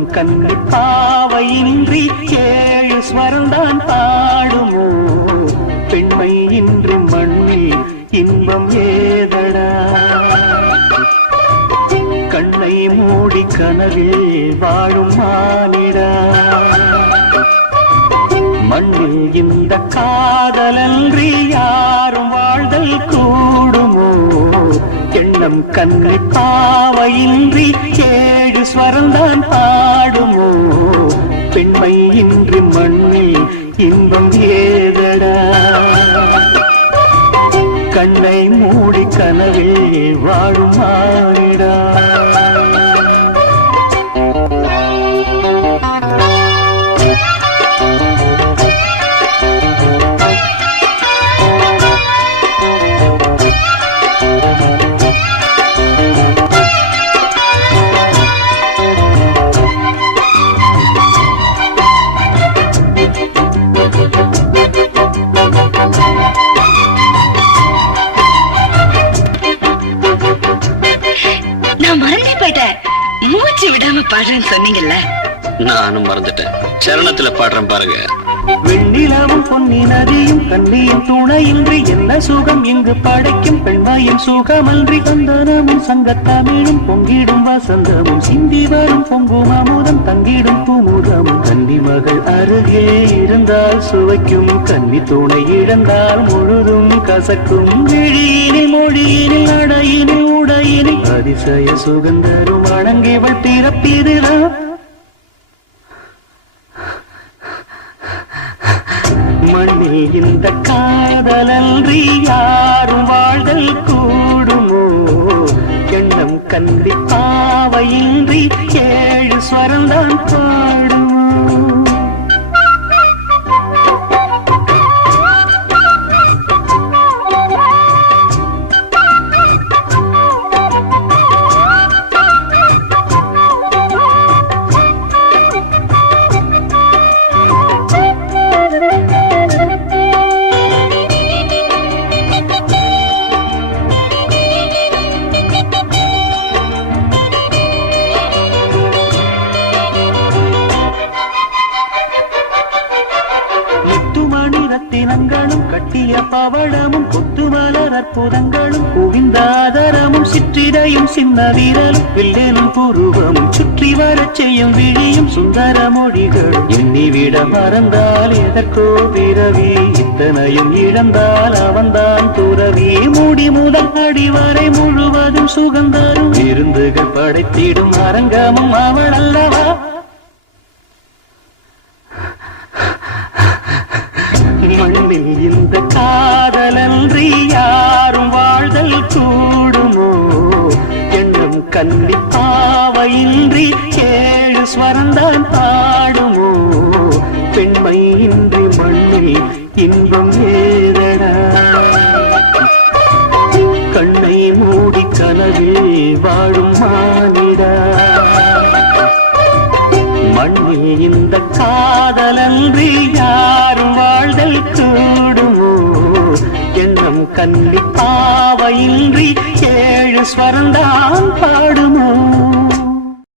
எண்ணம் கண்ணி பாவையின்றி ஏழு ஸ்வரம்தான் பாடுமோ? பெண்மை இன்றி மண்ணில் இன்பம் ஏதடா? கண்ணை மூடி கனவில் வாழும் மானிடா? மண்ணில் இந்த காதலன்றி யாரும் வாழ்தல் கூடுமோ? எண்ணம் கண்ணை பாவையின்றி ஏழு ஸ்வரம்தான் பாடுமோ? நான் மறந்தே போயிட்டேன். மூச்சு விடாம பாடுறேன்னு சொன்னீங்கல்ல? நானும் மறந்துட்டேன். சரணத்துல பாடுறேன் பாருங்க. வெண்ணிலவும் பொன்னி நதியும் கண்ணியின் துணையின்றி என்ன சுகம்? இங்கு படைக்கும் பெண்மையின் சுகமன்றி கந்தனமும் சங்கத்தமிழும் பொங்கிடும் வசந்தமும் சிந்தி வரும் பொங்கும் அமுதம் தங்கிடும் பூமுதமும் கன்னி மகள் அருகே இருந்தால் சுவைக்கும் கன்னி துணை இழந்தால் முழுதும் கசக்கும். விழியினில் மொழியினில் நடையினில் உடையினில் அதிசய சுகந்தரும் வணங்கியவள் பிறப்பிதுதான் மண்ணில் இந்த காதலன்றி யாரும் வாழ்தல் கூடுமோ? எண்ணம் கந்தி பாவையின்றி ஏழு ஸ்வரம்தான் பாடும்? கட்டிய பவளமும் கொத்துமலர் அற்புதங்களும் குவிந்தாதரமும் சிற்றிடையும் சின்ன வீரலும் வில்லேனும் புருவமும் சுற்றி வரச் செய்யும் விழியும் சுந்தர மொழிகளும். எண்ணிவிட மறந்தால் எதற்கோ பிறவி இத்தனையும் இழந்தால் அவன்தான் துறவி. மூடி முதல் அடி வரை முழுவதும் சுகந்தரும். விருந்துகள் படைத்திடும் அரங்கமும் அவள் அல்லவா? காதலன்றி யாரும் வாழ்தல் கூடுமோ? என்றும் கன்னி பாவையின்றி ஏழு ஸ்வரந்தான் பாடுமோ? பெண்மை இன்றி மண்ணில் இன்பம் ஏதடா கண்ணை மூடி கனவில் வாழும் மானிடா. மண்ணில் இந்த காதலன்றி கன்னி பாவையின்றி ஏழு ஸ்வரந்தான் பாடுமோ?